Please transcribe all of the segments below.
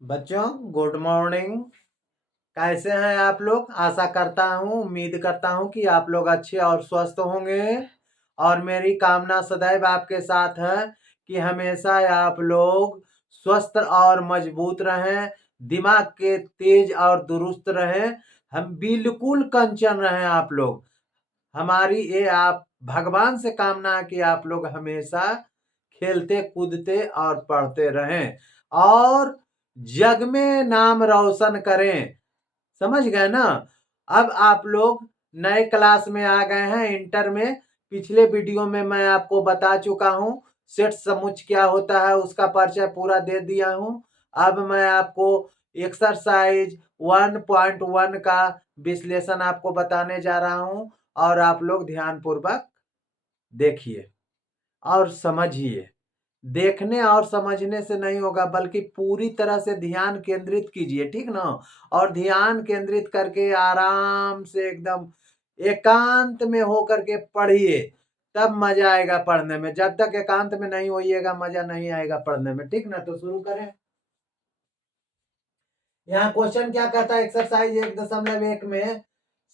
बच्चों, good morning. कैसे हैं आप लोग? आशा करता हूँ, उम्मीद करता हूँ कि आप लोग अच्छे और स्वस्थ होंगे। और मेरी कामना सदैव आपके साथ है कि हमेशा आप लोग स्वस्थ और मजबूत रहें, दिमाग के तेज और दुरुस्त रहें। हम बिल्कुल कंचन रहें आप लोग। हमारी ये आप भगवान से कामना है कि आप लोग हमेशा खेलते कूदते और पढ़ते रहें और जग में नाम रोशन करें। समझ गए ना? अब आप लोग नए क्लास में आ गए हैं, इंटर में। पिछले वीडियो में मैं आपको बता चुका हूं सेट समुच्च क्या होता है, उसका परिचय पूरा दे दिया हूं। अब मैं आपको एक्सरसाइज 1.1 का विश्लेषण आपको बताने जा रहा हूं और आप लोग ध्यान पूर्वक देखिए और समझिए। देखने और समझने से नहीं होगा, बल्कि पूरी तरह से ध्यान केंद्रित कीजिए, ठीक ना? और ध्यान केंद्रित करके आराम से एकदम एकांत में होकर के पढ़िए, तब मजा आएगा पढ़ने में। जब तक एकांत में नहीं होइएगा, मजा नहीं आएगा पढ़ने में, ठीक ना? तो शुरू करें। यहाँ क्वेश्चन क्या कहता है? एक्सरसाइज 1.1 में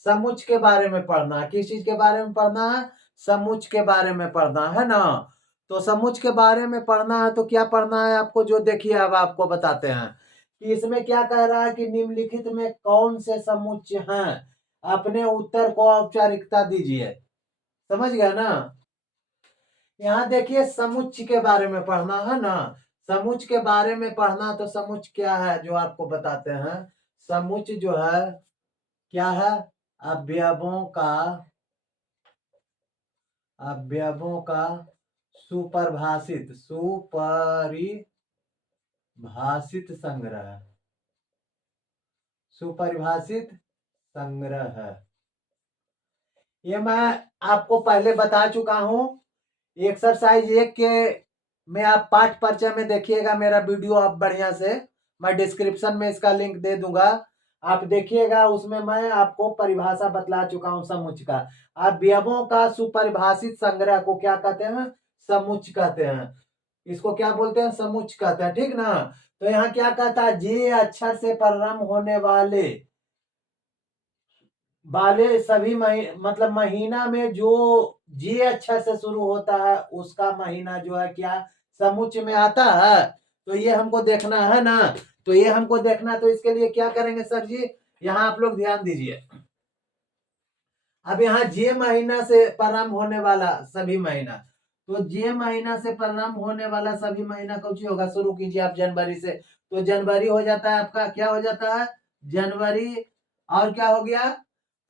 समुच्च के बारे में पढ़ना। किस चीज के बारे में पढ़ना है? समुच्च के बारे में पढ़ना है ना? तो समुच्च के बारे में पढ़ना है तो क्या पढ़ना है आपको? जो देखिए अब आपको बताते हैं कि इसमें क्या कह रहा है कि निम्नलिखित में कौन से समुच्च हैं। अपने उत्तर को औपचारिकता दीजिए। समझ गया ना? यहाँ देखिए समुच्च के बारे में पढ़ना है ना? समुच्च के बारे में पढ़ना, तो समुच्च क्या है जो आपको बताते हैं। समुच्च जो है क्या है? अवयवों का अवयवों का सुपरिभाषित संग्रह। सुपरिभाषित संग्रह है। ये मैं आपको पहले बता चुका हूं। एक्सरसाइज 1 के में आप पाठ परिचय में देखिएगा मेरा वीडियो। आप बढ़िया से मैं डिस्क्रिप्शन में इसका लिंक दे दूंगा, आप देखिएगा। उसमें मैं आपको परिभाषा बतला चुका हूं समुच्च का। अवयवों का सुपरिभाषित संग्रह को क्या कहते हैं? समुच्च कहते हैं। इसको क्या बोलते हैं? समुच्च कहते हैं, ठीक ना? तो यहाँ क्या कहता है? जे अक्षर से प्रारंभ होने वाले सभी मतलब महीना में जो जे अक्षर से शुरू होता है उसका महीना जो है क्या समुच्च में आता है। तो ये हमको देखना है ना? तो ये हमको देखना, तो इसके लिए क्या करेंगे सर जी? यहाँ आप लोग ध्यान दीजिए। अब यहाँ जे महीना से प्रारंभ होने वाला सभी महीना, तो जे महीना से प्रारंभ होने वाला सभी महीना कुछ होगा। शुरू कीजिए आप जनवरी से, तो जनवरी हो जाता है आपका। क्या हो जाता है? जनवरी। और क्या हो गया?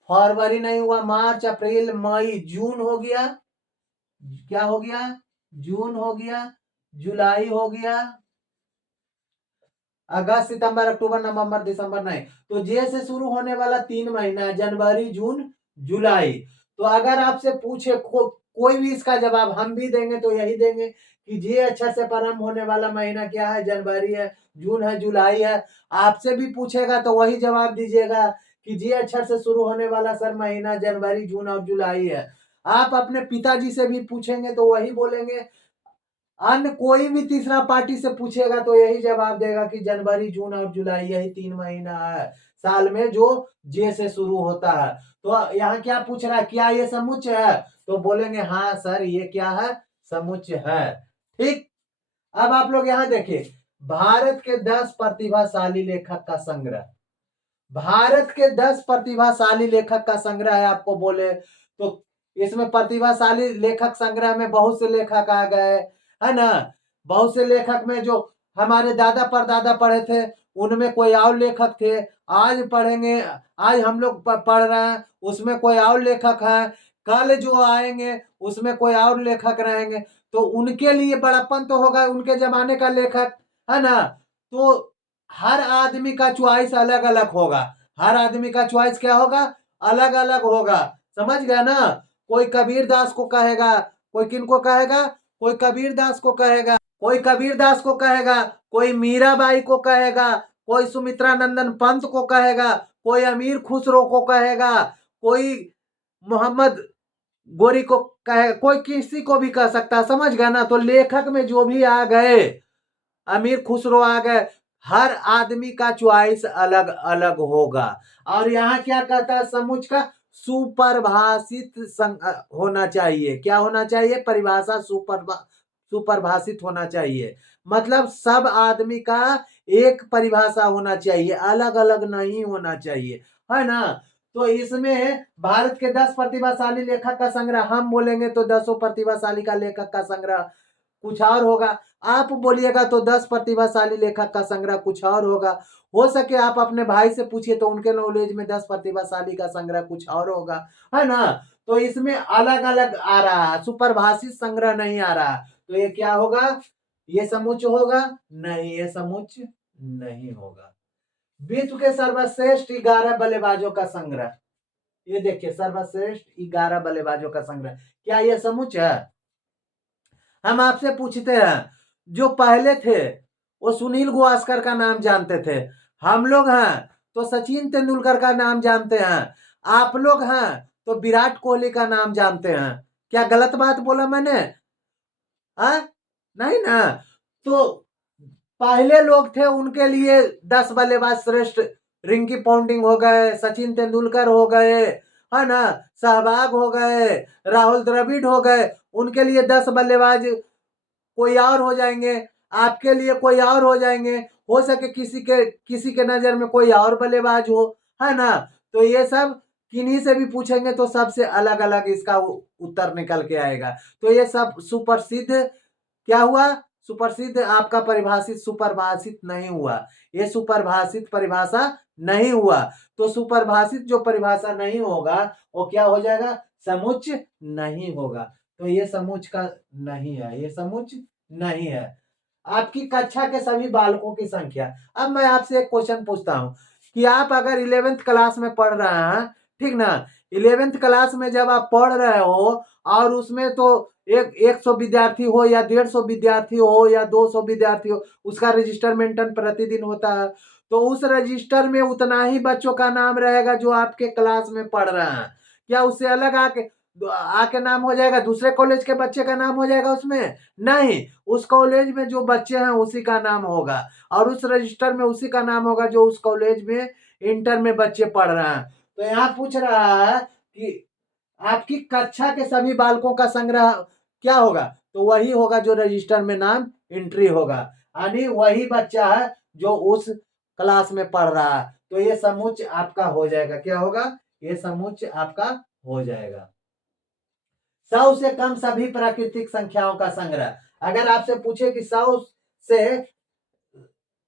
फरवरी नहीं हुआ, मार्च अप्रैल मई जून हो गया। क्या हो गया? जून हो गया। जुलाई हो गया। अगस्त सितंबर अक्टूबर नवंबर दिसंबर नहीं। तो जे से शुरू होने वाला 3 महीना है, जनवरी जून जुलाई। तो अगर आपसे पूछे कोई भी इसका जवाब हम भी देंगे तो यही देंगे कि जे अक्षर से प्रारंभ होने वाला महीना क्या है? जनवरी है, जून है, जुलाई है। आपसे भी पूछेगा तो वही जवाब दीजिएगा कि जे अक्षर से शुरू होने वाला सर महीना जनवरी जून और जुलाई है। आप अपने पिताजी से भी पूछेंगे तो वही बोलेंगे। अन्य कोई भी तीसरा पार्टी से पूछेगा तो यही जवाब देगा कि जनवरी जून और जुलाई यही 3 महीना है साल में जो जे से शुरू होता है। तो यहाँ क्या पूछ रहा है? क्या ये समुच्च है? तो बोलेंगे हाँ सर ये क्या है? समुच्च है। ठीक। अब आप लोग यहाँ देखिए, भारत के 10 प्रतिभाशाली लेखक का संग्रह। भारत के 10 प्रतिभाशाली लेखक का संग्रह है आपको बोले तो। इसमें प्रतिभाशाली लेखक संग्रह में बहुत से लेखक आ गए, है ना? बहुत से लेखक में जो हमारे दादा परदादा पढ़े थे उनमें कोई और लेखक थे। आज पढ़ेंगे, आज हम लोग पढ़ रहे हैं उसमें कोई और लेखक है। कल जो आएंगे उसमें कोई और लेखक रहेंगे। तो उनके लिए बड़प्पन तो होगा उनके जमाने का लेखक, है ना? तो हर आदमी का चॉइस अलग अलग होगा। हर आदमी का चॉइस क्या होगा? अलग अलग होगा। समझ गया ना? कोई कबीर दास को कहेगा, कोई किनको कहेगा? कोई कबीर दास को कहेगा, कोई कबीर दास को कहेगा, कोई मीराबाई को कहेगा, कोई सुमित्रा नंदन पंत को कहेगा, कोई अमीर खुसरो को कहेगा, कोई मोहम्मद गोरी को कहे, कोई किसी को भी कह सकता है। समझ गया ना? तो लेखक में जो भी आ गए, अमीर खुसरो आ गए, हर आदमी का चॉइस अलग अलग होगा। और यहाँ क्या कहता है समुच्चय का सुपरिभाषित होना चाहिए। क्या होना चाहिए? परिभाषा सुपरिभाषित होना चाहिए। मतलब सब आदमी का एक परिभाषा होना चाहिए, अलग अलग नहीं होना चाहिए, है ना। तो इसमें भारत के 10 प्रतिभाशाली लेखक का संग्रह, हम बोलेंगे तो 10 प्रतिभाशाली का लेखक का संग्रह कुछ और होगा, आप बोलिएगा तो 10 प्रतिभाशाली लेखक का संग्रह कुछ और होगा। हो सके आप अपने भाई से पूछिए तो उनके नॉलेज में 10 प्रतिभाशाली का संग्रह कुछ और होगा, है ना। तो इसमें अलग अलग आ रहा है, सुपरिभाषित संग्रह नहीं आ रहा। तो ये क्या होगा? ये समुच्चय होगा? नहीं, ये समुच्चय नहीं होगा। विश्व के सर्वश्रेष्ठ 11 बल्लेबाजों का संग्रह, ये देखिए सर्वश्रेष्ठ 11 बल्लेबाजों का संग्रह, क्या ये समुच्चय है? हम आपसे पूछते हैं, जो पहले थे वो सुनील गावस्कर का नाम जानते थे, हम लोग हैं तो सचिन तेंदुलकर का नाम जानते हैं, आप लोग हैं तो विराट कोहली का नाम जानते हैं। क्या गलत बात बोला मैंने? नहीं ना। तो पहले लोग थे उनके लिए 10 बल्लेबाज श्रेष्ठ, रिंकी पॉन्टिंग हो गए, सचिन तेंदुलकर हो गए, है ना, सहवाग हो गए, राहुल द्रविड़ हो गए, उनके लिए 10 बल्लेबाज कोई और हो जाएंगे, आपके लिए कोई और हो जाएंगे, हो सके किसी के नजर में कोई और बल्लेबाज हो, है ना। तो ये सब किन्हीं से भी पूछेंगे तो सबसे अलग अलग इसका उत्तर निकल के आएगा। तो ये सब सुप्रसिद्ध क्या हुआ? सुप्रसिद्ध आपका परिभाषित सुपरिभाषित नहीं हुआ, ये सुपरिभाषित परिभाषा नहीं हुआ। तो सुपरिभाषित जो परिभाषा नहीं होगा वो क्या हो जाएगा? समुच्चय नहीं होगा। तो ये समुच्चय का नहीं है, ये समुच्चय नहीं है। आपकी कक्षा के सभी बालकों की संख्या। अब मैं आपसे एक क्वेश्चन पूछता हूं कि आप अगर 11th क्लास में पढ़ रहे हैं, ठीक ना, 11th क्लास में जब आप पढ़ रहे हो और उसमें तो 100 विद्यार्थी हो या 150 विद्यार्थी हो या 200 विद्यार्थी हो, उसका रजिस्टर मेंटेन प्रतिदिन होता है। तो उस रजिस्टर में उतना ही बच्चों का नाम रहेगा जो आपके क्लास में पढ़ रहे हैं। क्या उससे अलग आके नाम हो जाएगा, दूसरे कॉलेज के बच्चे का नाम हो जाएगा उसमें? नहीं, उस कॉलेज में जो बच्चे हैं उसी का नाम होगा, और उस रजिस्टर में उसी का नाम होगा जो उस कॉलेज में इंटर में बच्चे पढ़ रहे हैं। तो यहाँ पूछ रहा है कि आपकी कक्षा के सभी बालकों का संग्रह क्या होगा? तो वही होगा जो रजिस्टर में नाम एंट्री होगा, यानी वही बच्चा है जो उस क्लास में पढ़ रहा है। तो ये समुच्चय आपका हो जाएगा, क्या होगा? ये समुच्चय आपका हो जाएगा। 100 से कम सभी प्राकृतिक संख्याओं का संग्रह। अगर आपसे पूछे कि 100 से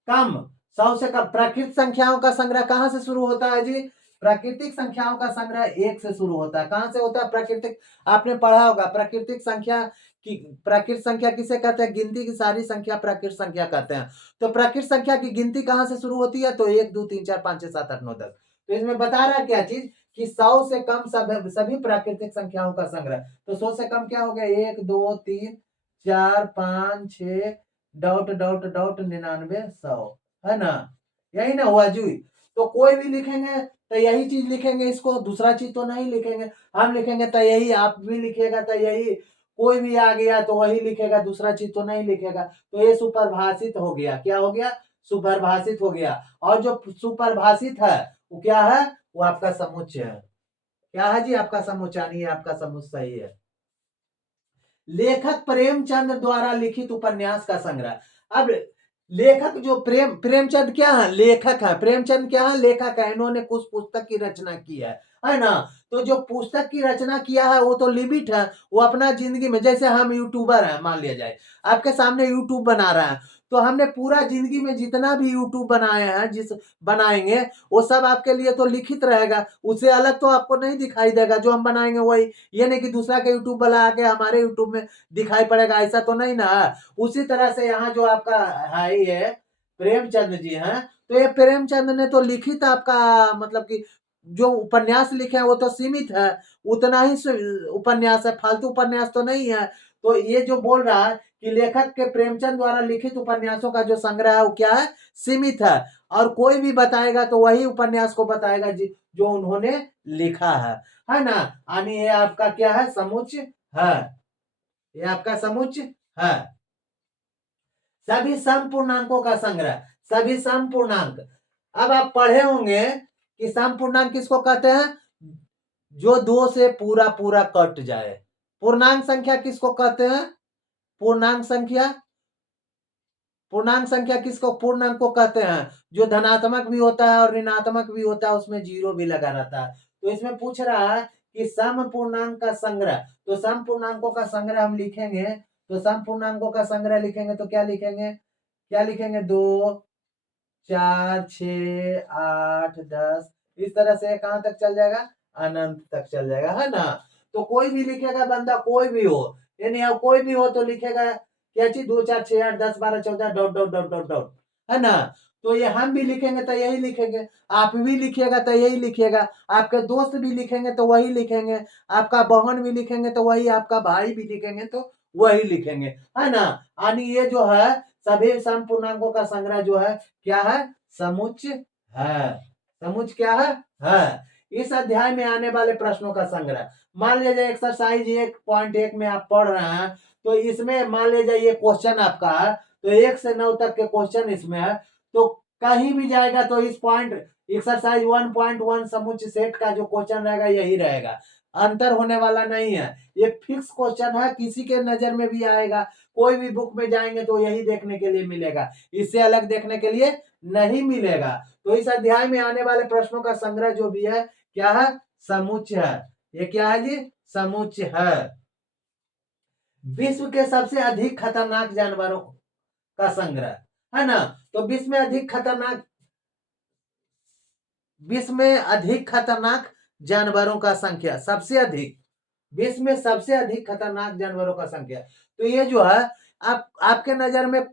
कम 100 से कम प्राकृतिक संख्याओं का संग्रह कहां से शुरू होता है जी? प्राकृतिक संख्याओं का संग्रह 1 से शुरू होता है। कहां से होता है प्राकृतिक? आपने पढ़ा होगा प्राकृतिक संख्या की, प्राकृतिक संख्या किसे कहते हैं? गिनती की सारी संख्या प्राकृतिक संख्या कहते हैं। तो प्राकृतिक संख्या की गिनती कहां से शुरू होती है? तो 1 2 3 4 5 6 7 8 9 10। तो इसमें बता रहा है क्या चीज कि 100 से कम सभी प्राकृतिक संख्याओं का संग्रह। तो 100 से कम क्या हो गया? 1 2 3 4 5 6 डॉट डॉट डॉट 99 100, है ना। यही ना हुआ जी। तो कोई भी लिखेंगे तो यही चीज लिखेंगे, इसको दूसरा चीज तो नहीं लिखेंगे। हम लिखेंगे तो यही, आप भी लिखिएगा तो यही, कोई भी आ गया तो वही लिखेगा, दूसरा चीज तो नहीं लिखेगा। तो ये सुपरिभाषित हो गया। क्या हो गया? सुपरिभाषित हो गया। और जो सुपरिभाषित है वो क्या है? वो आपका समुच्चय है। क्या है जी? आपका समुच्चय, यानी आपका समुच्चय सही है। लेखक प्रेमचंद द्वारा लिखित उपन्यास का संग्रह। अब लेखक जो प्रेमचंद क्या है? लेखक है। प्रेमचंद क्या है? लेखक है। इन्होंने कुछ पुस्तक की रचना की है ना। तो जो पुस्तक की रचना किया है वो तो लिमिट है, वो अपना जिंदगी में, जैसे हम यूट्यूबर हैं मान लिया जाए, आपके सामने यूट्यूब बना रहा है, तो हमने पूरा जिंदगी में जितना भी यूट्यूब बनाए हैं, जिस बनाएंगे वो सब आपके लिए तो लिखित रहेगा, उससे अलग तो आपको नहीं दिखाई देगा। जो हम बनाएंगे वही, ये नहीं कि दूसरा के यूट्यूब बना के हमारे यूट्यूब में दिखाई पड़ेगा, ऐसा तो नहीं ना। उसी तरह से यहाँ जो आपका है ये प्रेमचंद जी हैं, तो ये प्रेमचंद ने तो लिखित आपका मतलब कि जो उपन्यास लिखे हैं वो तो सीमित है, उतना ही उपन्यास है, फालतू उपन्यास तो नहीं है। तो ये जो बोल रहा है कि लेखक के प्रेमचंद द्वारा लिखित उपन्यासों का जो संग्रह है वो क्या है? सीमित है। और कोई भी बताएगा तो वही उपन्यास को बताएगा जो उन्होंने लिखा है ना। यानी ये आपका क्या है? समुच्चय है। ये आपका समुच्चय है। सभी सम पूर्णांकों का संग्रह। सभी सम पूर्णांक। अब आप पढ़े होंगे कि सम पूर्णांक किसको कहते हैं? जो दो से पूरा पूरा कट जाए। पूर्णांक संख्या किसको कहते हैं? पूर्णांक संख्या, पूर्णांक संख्या किसको, पूर्णांक को कहते हैं जो धनात्मक भी होता है और ऋणात्मक भी होता है, उसमें जीरो भी लगा रहता है। तो इसमें पूछ रहा है कि सम पूर्णांक का संग्रह, तो सम पूर्णांकों का संग्रह हम लिखेंगे, तो सम पूर्णांकों का संग्रह लिखेंगे तो क्या लिखेंगे, क्या लिखेंगे? 2, 4, 6, 8, 10, इस तरह से कहां तक चल जाएगा? अनंत तक चल जाएगा, है ना। तो कोई भी लिखेगा बंदा, कोई भी हो, यानी अब कोई भी हो तो लिखेगा क्या चीज? 2, 4, 6, 8, 10, 12, 14 dot dot dot dot dot, है ना। तो ये हम भी लिखेंगे तो यही लिखेंगे, आप भी लिखिएगा तो यही लिखिएगा, आपके दोस्त भी लिखेंगे तो वही लिखेंगे, आपका बहन भी लिखेंगे तो वही, आपका भाई भी लिखेंगे तो वही लिखेंगे, है ना। यानी ये जो है सभी सम पूर्णांकों का संग्रह जो है क्या है? समुच्च है। समुच्च क्या है। इस अध्याय में आने वाले प्रश्नों का संग्रह। मान लीजिए एक्सरसाइज 1.1 में आप पढ़ रहे हैं, तो इसमें मान लीजिए ये क्वेश्चन आपका है, तो 1 से 9 तक के क्वेश्चन इसमें है, तो कहीं भी जाएगा तो इस पॉइंट एक्सरसाइज 1.1 समुच्च सेट का जो क्वेश्चन रहेगा यही रहेगा, अंतर होने वाला नहीं है। ये फिक्स क्वेश्चन है, किसी के नजर में भी आएगा, कोई भी बुक में जाएंगे तो यही देखने के लिए मिलेगा, इससे अलग देखने के लिए नहीं मिलेगा। तो इस अध्याय में आने वाले प्रश्नों का संग्रह जो भी है क्या है? समुच्च है। ये क्या है जी? समुच्च है। विश्व के सबसे अधिक खतरनाक जानवरों का संग्रह, है ना। तो विश्व में अधिक खतरनाक जानवरों का संख्या, सबसे अधिक, विश्व में सबसे अधिक खतरनाक जानवरों का संख्या। तो ये जो है आपके नजर में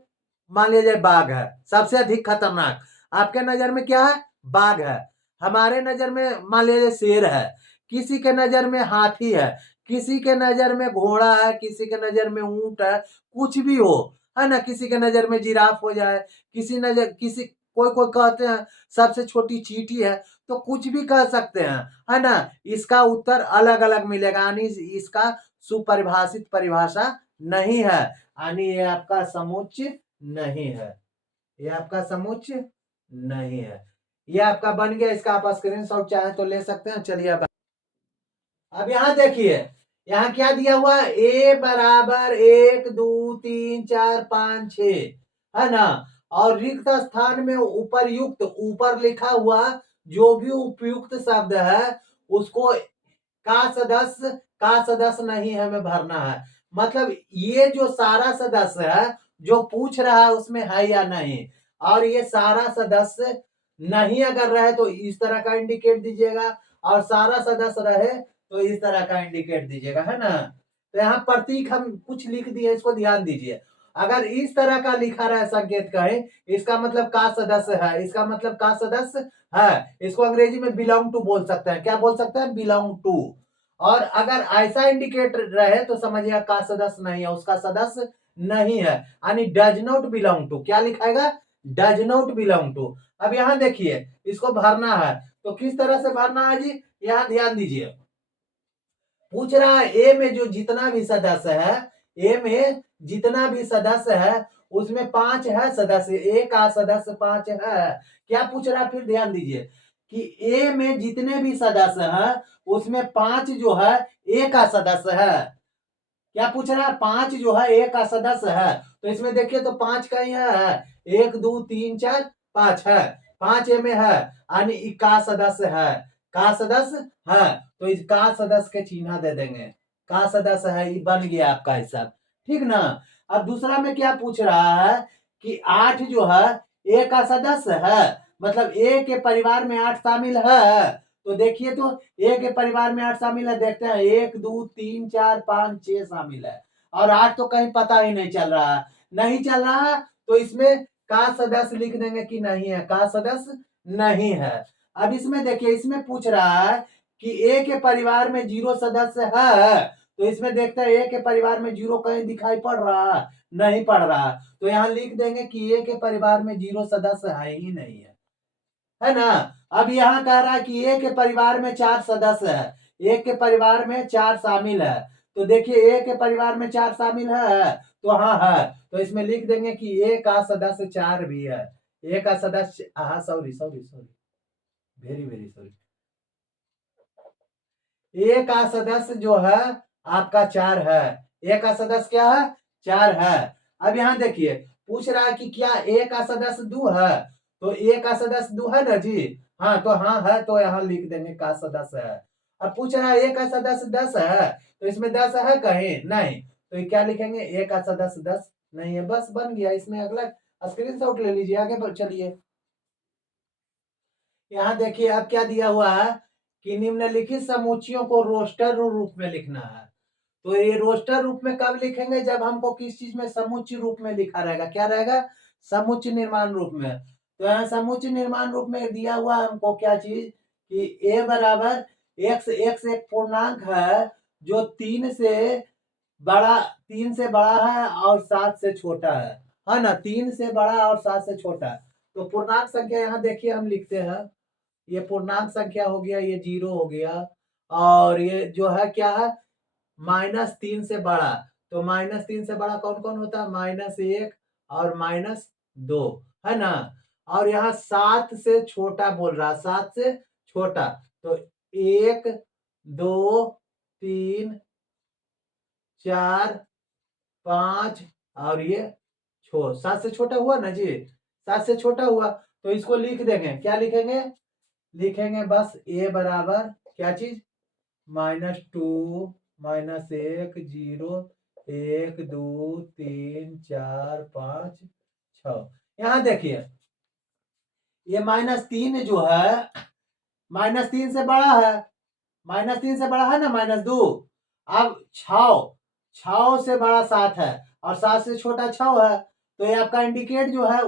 मान लीजिए बाघ है सबसे अधिक खतरनाक, आपके नजर में क्या है? बाघ है। हमारे नजर में मान लीजिए शेर है, किसी के नजर में हाथी है, किसी के नजर में घोड़ा है, किसी के नजर में ऊंट है, कुछ भी हो, है ना। किसी के नजर में जिराफ हो जाए, किसी कोई कोई कहते हैं सबसे छोटी चींटी है, तो कुछ भी कह सकते हैं, है ना। इसका उत्तर अलग अलग मिलेगा, यानी इसका सुपरिभाषित परिभाषा नहीं है, यानी ये आपका समुच्च नहीं है, ये आपका समुच्च नहीं है। ये आपका बन गया, इसका आप स्क्रीनशॉट चाहे तो ले सकते हैं। चलिए अब यहाँ देखिए, यहाँ क्या दिया हुआ है? ए बराबर 1, 2, 3, 4, 5, 6, है ना। और रिक्त स्थान में उपरयुक्त, ऊपर लिखा हुआ जो भी उपयुक्त शब्द है उसको का सदस्य नहीं हमें भरना है। मतलब ये जो सारा सदस्य है जो पूछ रहा है उसमें है या नहीं, और ये सारा सदस्य नहीं अगर रहे तो इस तरह का इंडिकेट दीजिएगा, और सारा सदस्य रहे तो इस तरह का इंडिकेट दीजिएगा, है ना। तो यहाँ प्रतीक हम कुछ लिख दिए, इसको ध्यान दीजिए। अगर इस तरह का लिखा रहा है संकेत कहे, इसका मतलब का सदस्य है, इसका मतलब का सदस्य है, इसको अंग्रेजी में बिलोंग टू बोल सकते हैं। क्या बोल सकते हैं? Belong to. और अगर ऐसा इंडिकेट रहे तो समझिए का सदस्य नहीं है, उसका सदस्य नहीं है, यानी डज नॉट बिलोंग टू। क्या लिखाएगा? Does not belong to. अब यहाँ देखिए, इसको भरना है तो किस तरह से भरना है जी? यहाँ ध्यान दीजिए, पूछ रहा है ए में जो जितना भी सदस्य है, ए में जितना भी सदस्य है उसमें 5 है सदस्य, ए का सदस्य 5 है। क्या पूछ रहा है? फिर ध्यान दीजिए कि ए में जितने भी सदस्य हैं उसमें 5 जो है ए का सदस्य है। क्या पूछ रहा है? 5 जो है ए का सदस्य है। तो इसमें देखिए तो 5 कहीं है, 1, 2, 3, 4, 5 है, 5 ए में है, यानी का सदस्य है, का सदस्य है। तो इस का सदस्य के चिन्ह दे देंगे, का सदस्य है, ये बन गया आपका हिसाब, ठीक ना। अब दूसरा में क्या पूछ रहा है कि 8 जो है ए का सदस्य है, मतलब ए के परिवार में 8 शामिल है। तो देखिए तो ए के परिवार में 8 शामिल है, देखते हैं 1, 2, 3, 4, 5, 6 शामिल है, और 8 तो कहीं पता ही नहीं चल रहा है, नहीं चल रहा है। तो इसमें का सदस्य लिख देंगे कि नहीं है, का सदस्य नहीं है। अब इसमें देखिए, इसमें पूछ रहा है कि ए के परिवार में 0 सदस्य है, तो इसमें देखते हैं ए के परिवार में 0 कहीं दिखाई पड़ रहा है, नहीं पड़ रहा। तो यहाँ लिख देंगे कि ए के परिवार में 0 सदस्य है ही नहीं है ना। अब यहाँ कह रहा है कि एक के परिवार में 4 सदस्य है, एक के परिवार में 4 शामिल है। तो देखिए एक के परिवार में 4 शामिल है, तो हाँ है, तो इसमें लिख देंगे कि ए का सदस्य 4 भी है, ए का सदस्य, हाँ sorry sorry sorry, very very sorry, A का सदस्य जो है आपका 4 है। ए का सदस्य क्या है? 4 है। अब यहाँ देखिए पूछ रहा है कि क्या ए का सदस्य 2 है, तो ए का सदस्य 2 है ना जी। हाँ तो हाँ है, तो यहाँ लिख देंगे का सदस्य है। अब पूछ रहा है ए का सदस्य 10 है, तो इसमें 10 है कहीं नहीं, तो ये क्या लिखेंगे? ए का सदस्य 10 नहीं है, बस बन गया। इसमें अगला स्क्रीनशॉट ले लीजिए, आगे चलिए। यहाँ देखिए अब क्या दिया हुआ है कि निम्नलिखित समुच्चयों को रोस्टर रूप में लिखना है। तो ये रोस्टर रूप में कब लिखेंगे? जब हमको किस चीज में समुच्चय रूप में लिखा रहेगा। क्या रहेगा? समुच्चय निर्माण रूप में। तो यहाँ समुच्चय निर्माण रूप में दिया हुआ हमको क्या चीज कि ए बराबर एक्स, एक्स एक पूर्णांक है जो 3 से बड़ा है और 7 से छोटा है ना। 3 से बड़ा और 7 से छोटा है। तो पूर्णांक संख्या यहाँ देखिए हम लिखते हैं, ये पूर्णांक संख्या हो गया, ये 0 हो गया, और ये जो है क्या है? -3 से बड़ा। तो -3 से बड़ा कौन कौन होता है? -1 और -2, है ना। और यहाँ 7 से छोटा बोल रहा है, 7 से छोटा। तो 1 2 3 4 5 और ये 7 से छोटा हुआ ना जी, 7 से छोटा हुआ। तो इसको लिख देंगे, क्या लिखेंगे? लिखेंगे बस ए बराबर क्या चीज? -2 -1 0 1 2 3 4 5 6। यहाँ देखिए ये -3 जो है, -3 से बड़ा है, -3 से बड़ा है ना, -2। अब 6 से बड़ा 7 है और 7 से छोटा 6 है। तो ये आपका इंडिकेट जो है,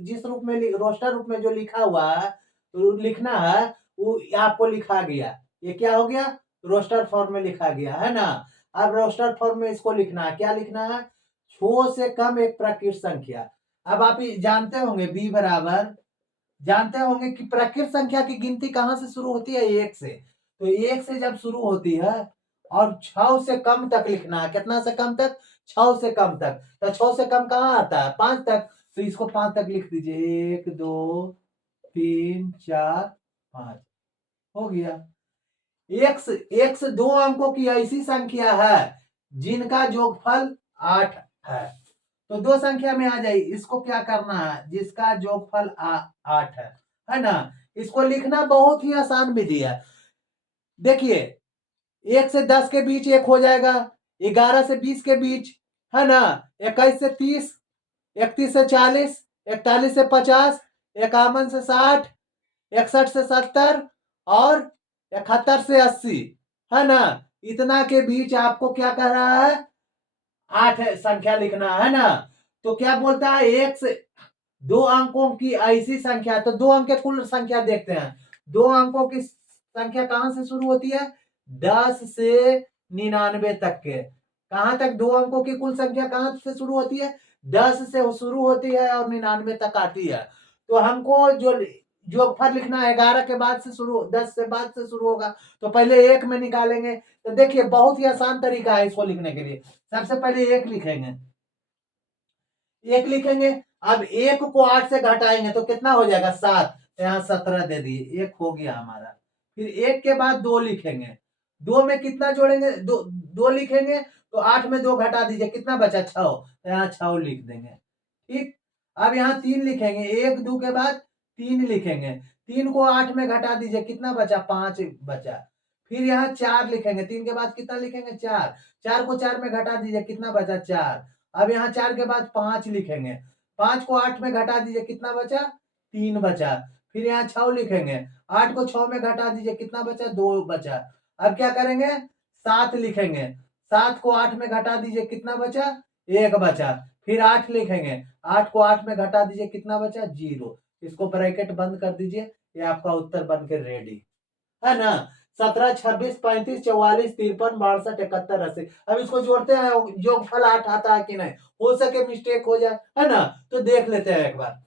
जिस रूप में रोस्टर रूप में जो लिखा हुआ है, तो लिखना है वो आपको लिखा गया। ये क्या हो गया? रोस्टर फॉर्म में लिखा गया, है ना। अब रोस्टर फॉर्म में इसको लिखना है, क्या लिखना है? 6 से कम एक प्राकृत संख्या। अब आप जानते होंगे बी बराबर, जानते होंगे कि प्राकृत संख्या की गिनती कहां से शुरू होती है? 1 से। तो 1 से जब शुरू होती है और 6 से कम तक लिखना है। कितना से कम तक? 6 से कम तक। तो 6 से कम कहाँ आता है? 5 तक। तो इसको 5 तक लिख दीजिए, 1 2 3 4 5 हो गया। एक्स, एक्स 2 अंकों की ऐसी संख्या है जिनका जोगफल 8 है। तो दो संख्या में आ जाए, इसको क्या करना है? जिसका जोगफल 8 है ना। इसको लिखना बहुत ही आसान विधि है। देखिए 1 से 10 के बीच 1 हो जाएगा, 11 से 20 के बीच, है ना, 21 से 30, 31 से 40, 41 से 50, 51 से 60, 61 से 70 और 71 से 80, है ना। इतना के बीच आपको क्या कह रहा है? 8 संख्या लिखना है ना। तो क्या बोलता है? 1 से 2 अंकों की ऐसी संख्या, तो 2 अंक के कुल संख्या देखते हैं। 2 अंकों की संख्या कहां से शुरू होती है? 10 से 99 तक के। कहां तक 2 अंकों की कुल संख्या कहां से शुरू होती है? 10 से शुरू होती है और 99 तक आती है। तो हमको जो जोगफल लिखना है, 11 के बाद से शुरू, 10 से बाद से शुरू होगा, तो पहले 1 में निकालेंगे। तो देखिए बहुत ही आसान तरीका है इसको लिखने के लिए। सबसे पहले 1 लिखेंगे, 1 लिखेंगे। अब 1 को 8 से घटाएंगे तो कितना हो जाएगा? 7। यहाँ 17 दे दिए, 1 हो गया हमारा। फिर 1 के बाद 2 लिखेंगे, 2 में कितना जोड़ेंगे? 2 लिखेंगे, तो 8 में 2 घटा दीजिए, कितना बचा? 6। तो यहाँ 6 लिख देंगे, ठीक। अब यहाँ 3 लिखेंगे, 1 2 के बाद 3 लिखेंगे, 3 को 8 में घटा दीजिए, कितना बचा? 5 बचा। फिर यहाँ 4 लिखेंगे, 3 के बाद कितना लिखेंगे? 4। 4 को 4 में घटा दीजिए, कितना बचा? 4। अब यहाँ 4 के बाद 5 लिखेंगे, 5 को 8 में घटा दीजिए, कितना बचा? 3 बचा। फिर यहाँ 6 लिखेंगे, 8 को 6 में घटा दीजिए, कितना बचा? 2 बचा। अब क्या करेंगे? 7 लिखेंगे, 7 को 8 में घटा दीजिए, कितना बचा? 1 बचा। फिर 8 लिखेंगे, 8 को 8 में घटा दीजिए, कितना बचा? 0। इसको ब्रैकेट बंद कर दीजिए, ये आपका उत्तर बन के रेडी, है ना। 17 26 35 44 53 62 71 80। अब इसको जोड़ते हैं, योगफल 8 आता है कि नहीं? हो सके मिस्टेक हो जाए, है ना। तो देख लेते हैं एक बार।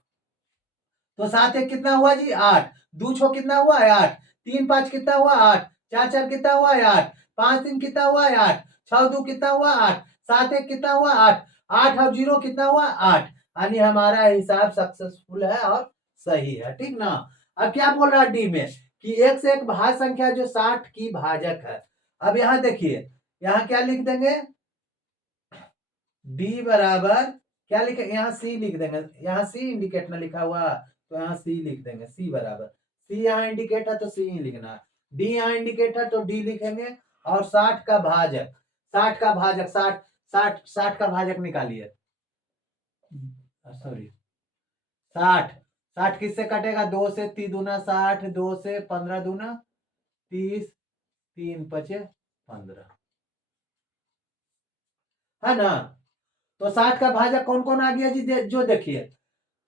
तो 7 1 कितना हुआ जी? 8। 2 6 कितना हुआ? 8। 3 5 कितना हुआ? 8। 4 4 कितना हुआ? 8। 5 3 कितना हुआ? 8। 6 2 कितना हुआ? 8। 7 1 कितना हुआ? 8। 8 और 0 कितना हुआ? 8। यानी हमारा हिसाब सक्सेसफुल है और सही है, ठीक ना। अब क्या बोल रहा है डी में कि x एक भाज्य संख्या जो 60 की भाजक है। अब यहां देखिए, यहां क्या लिख देंगे, डी बराबर क्या लिखे, यहाँ सी लिख देंगे, यहाँ सी इंडिकेट ना लिखा हुआ तो यहाँ सी लिख देंगे, सी बराबर, सी यहाँ इंडिकेट है तो सी ही लिखना है, डी यहाँ इंडिकेट है तो डी लिखेंगे। और 60 का भाजक, 60 का भाजक, 60 60 60 का भाजक निकालिए, सॉरी 60, 60 किससे कटेगा, 2 से 3 दूना 60, 2 से 15 दूना 30, 3 पचे 15, है ना। तो 60 का भाजक कौन कौन आ गया जी, जो देखिए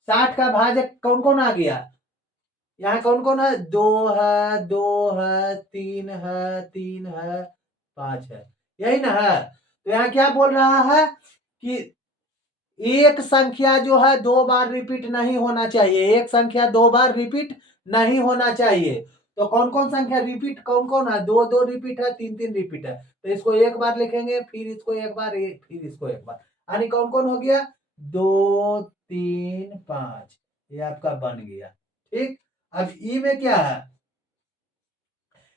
60 का भाजक कौन कौन आ गया, यहाँ कौन कौन है, 2 है, 2 है, 3 है, 3 है, 5 है, यही ना है। तो यहाँ क्या बोल रहा है कि एक संख्या जो है 2 बार रिपीट नहीं होना चाहिए, एक संख्या 2 बार रिपीट नहीं होना चाहिए। तो कौन कौन संख्या रिपीट कौन कौन है, 2 2 रिपीट है, 3 3 रिपीट है, तो इसको एक बार लिखेंगे, फिर इसको एक बार, फिर इसको एक बार, यानी कौन कौन हो गया, 2 3 5, ये आपका बन गया, ठीक। अब ई में क्या है,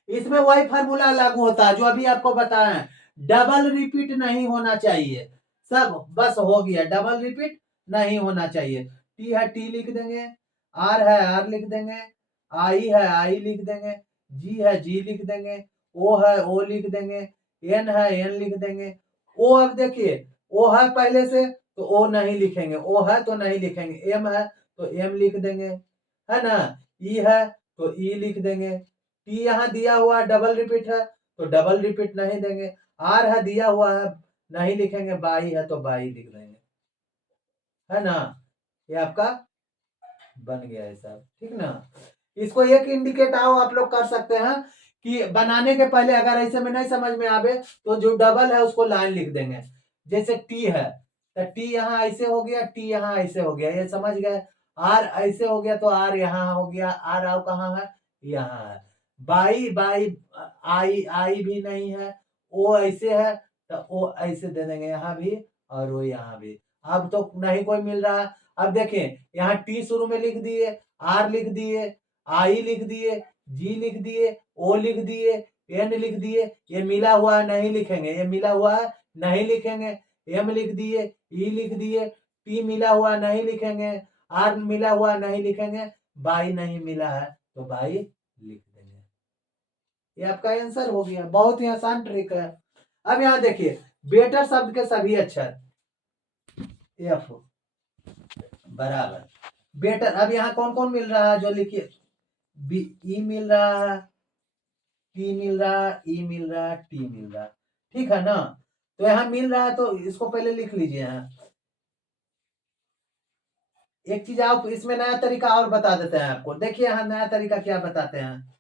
इसमें वही फार्मूला लागू होता है जो अभी आपको बताया है, डबल रिपीट नहीं होना चाहिए, सब बस हो गया, डबल रिपीट नहीं होना चाहिए। टी है टी लिख देंगे, आर है आर लिख देंगे, आई है आई लिख देंगे, जी है जी लिख देंगे, ओ है ओ लिख देंगे, एन है एन लिख देंगे। ओ अब देखिए, ओ है पहले से तो ओ नहीं लिखेंगे, ओ है तो नहीं लिखेंगे, एम है तो एम लिख देंगे, है ना। ई है तो ई लिख देंगे, टी यहाँ दिया हुआ डबल रिपीट है तो डबल रिपीट नहीं देंगे, आर है दिया हुआ है नहीं लिखेंगे, बाई है तो बाई लिख देंगे, है ना। ये आपका बन गया है सब, ठीक ना। इसको एक इंडिकेट आओ आप लोग कर सकते हैं कि बनाने के पहले अगर ऐसे में नहीं समझ में आवे तो जो डबल है उसको लाइन लिख देंगे, जैसे टी है तो टी यहाँ ऐसे हो गया, टी यहाँ ऐसे हो गया, ये समझ गए। आर ऐसे हो गया तो आर यहाँ हो गया, आर आओ कहाँ है, यहाँ है। बाई बाई, आई आई भी नहीं है, ओ ऐसे है तो ओ ऐसे दे देंगे यहाँ भी, और वो यहाँ भी। अब तो नहीं कोई मिल रहा। अब देखें यहाँ टी शुरू में लिख दिए, आर लिख दिए, आई लिख दिए, जी लिख दिए, ओ लिख दिए, एन लिख दिए, ये मिला हुआ नहीं लिखेंगे, ये मिला हुआ नहीं लिखेंगे, एम लिख दिए, ई लिख दिए, टी मिला हुआ नहीं लिखेंगे, आर मिला हुआ नहीं लिखेंगे, बाई नहीं मिला है तो बाई लिख देंगे। ये आपका आंसर हो गया, बहुत ही आसान ट्रिक है। अब यहाँ देखिए बेटर शब्द के सभी अक्षर, एफ बराबर बेटर। अब यहाँ कौन कौन मिल रहा है जो लिखिए, बी ई मिल रहा है, टी मिल रहा है, ई मिल रहा है, टी मिल रहा है, ठीक है ना। तो यहाँ मिल रहा है तो इसको पहले लिख लीजिए यहाँ। एक चीज आप इसमें नया तरीका और बता देते हैं आपको, देखिए यहाँ नया तरीका क्या बताते हैं।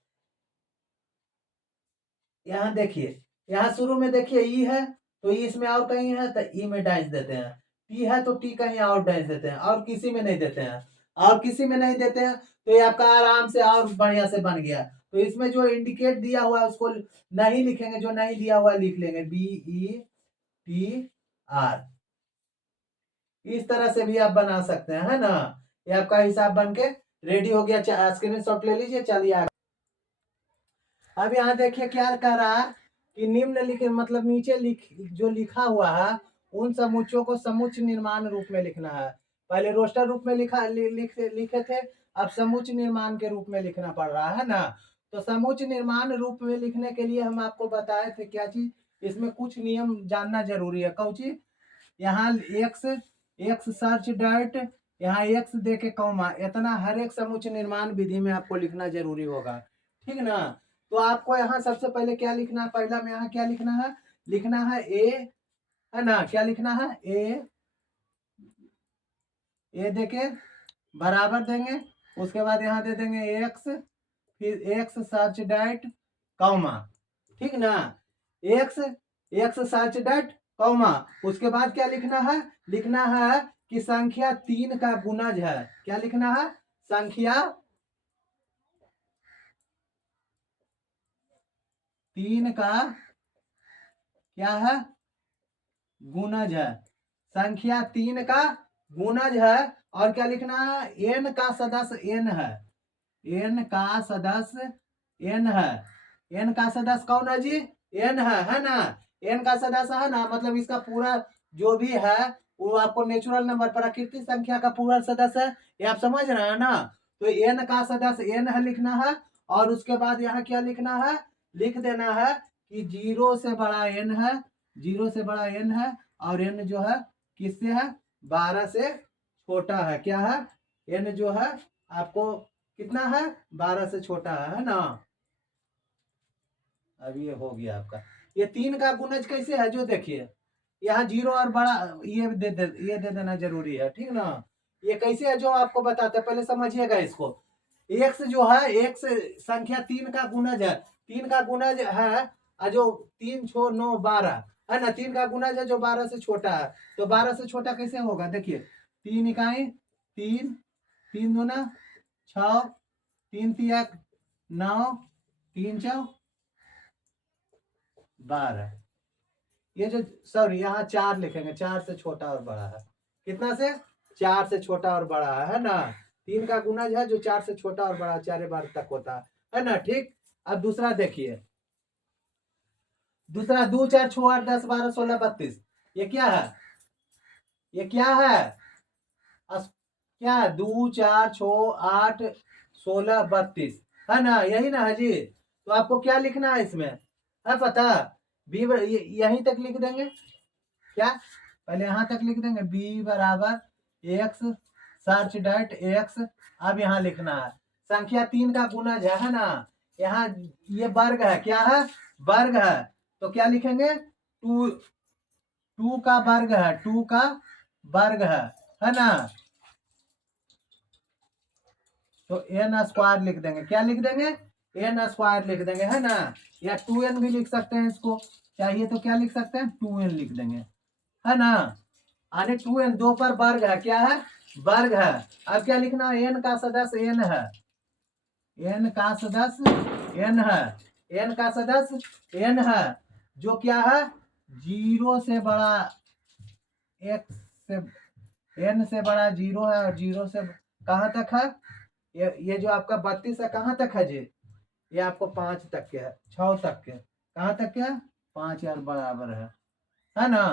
यहाँ देखिए, यहाँ शुरू में देखिए ई है तो ई इसमें और कहीं है तो ई में डाइस देते हैं, टी है तो टी कहीं और डाइस देते हैं, और किसी में नहीं देते हैं, और किसी में नहीं देते हैं, तो ये आपका आराम से और बढ़िया से बन गया। तो इसमें जो इंडिकेट दिया हुआ है उसको नहीं लिखेंगे, जो नहीं दिया हुआ लिख लेंगे, बी ई टी आर। इस तरह से भी आप बना सकते हैं, है ना। ये आपका हिसाब बन के रेडी हो गया, स्क्रीन शॉट ले लीजिए, चलिए। अब यहाँ देखिए क्या कह रहा है कि निम्नलिखित मतलब नीचे जो लिखा हुआ है उन समुच्चयों को समुच्च निर्माण रूप में लिखना है। पहले रोस्टर रूप में लिखे थे, अब समुच्च निर्माण के रूप में लिखना पड़ रहा है ना। तो समुच्च निर्माण रूप में लिखने के लिए हम आपको बताए थे क्या चीज, इसमें कुछ नियम जानना जरूरी है। कौन चीज, यहाँ एक्स एक्स सर्च डॉट, यहाँ एक्स दे के कॉमा, इतना हर एक समुच्च निर्माण विधि में आपको लिखना जरूरी होगा, ठीक ना। तो आपको यहाँ सबसे पहले क्या लिखना है, पहला में यहाँ क्या लिखना है, लिखना है ए, है ना, क्या लिखना है ए देके बराबर देंगे, उसके बाद यहाँ दे देंगे एक्स, फिर एक्स सर्च डॉट कॉमा, ठीक ना, x x search dot comma. उसके बाद क्या लिखना है, लिखना है कि संख्या 3 का गुणज है, क्या लिखना है, संख्या 3 का क्या है, गुणज है, संख्या 3 का गुणज है। और क्या लिखना है, एन का सदस्य एन है, एन का सदस्य एन है, एन का सदस्य कौन है जी, एन है ना, एन का सदस्य है ना, मतलब इसका पूरा जो भी है वो आपको नेचुरल नंबर प्राकृतिक संख्या का पूरा सदस्य है, ये आप समझ रहे हैं ना। तो एन का सदस्य एन है लिखना है, और उसके बाद यहाँ क्या लिखना है, लिख देना है कि 0 से बड़ा एन है, 0 से बड़ा एन है, और एन जो है किससे है, 12 से छोटा है, क्या है, एन जो है आपको कितना है, 12 से छोटा है ना। अब ये हो गया आपका, ये 3 का गुणज कैसे है जो देखिए, यहाँ 0 और बड़ा ये दे देना जरूरी है, ठीक ना। ये कैसे है जो आपको बताते हैं, पहले समझिएगा इसको। एक्स जो है, एक्स संख्या 3 का गुणज है, 3 का गुणज है, जो 3 6 9 12 है ना, 3 का गुणज है जो 12 से छोटा है। तो 12 से छोटा कैसे होगा, देखिए 3 इकाई 3, 3 दूना 6, 3 तिया 9, 3 चौ 12, ये जो सॉरी यहाँ 4 लिखेंगे, 4 से छोटा और बड़ा है, कितना से, 4 से छोटा और बड़ा है ना। 3 का गुणज है जो 4 से छोटा और बड़ा 4 बार तक होता है ना, ठीक। अब दूसरा देखिए, दूसरा 2 4 6 8 10 12 16 32, ये क्या है, ये क्या है, क्या है, 2 4 6 8 16 32 है ना, यही ना है जी। तो आपको क्या लिखना है इसमें, है पता, बी यहीं तक लिख देंगे, क्या पहले यहाँ तक लिख देंगे, बी बराबर एक्स सर्च डॉट एक्स। अब यहाँ लिखना है संख्या 3 का गुणज है ना, यहाँ ये वर्ग है, क्या है, वर्ग है, तो क्या लिखेंगे, 2, 2 का वर्ग है, 2 का वर्ग है ना। तो एन स्क्वायर लिख देंगे, क्या लिख देंगे, एन स्क्वायर लिख देंगे, है ना। या 2n भी लिख सकते हैं, इसको चाहिए तो क्या लिख सकते हैं, 2n लिख देंगे, है ना। अरे 2n 2 पर वर्ग है, क्या है, वर्ग है। अब क्या लिखना है, एन का सदस्य एन है, एन का सदस्य एन है, एन का सदस्य एन है, जो क्या है, 0 से बड़ा एक्स से, एन से बड़ा 0 है, और 0 से कहाँ तक है, ये जो आपका 32 है कहाँ तक है जी, ये आपको 5 तक के है, 6 तक के, कहाँ तक के है, 5 यार बराबर है ना।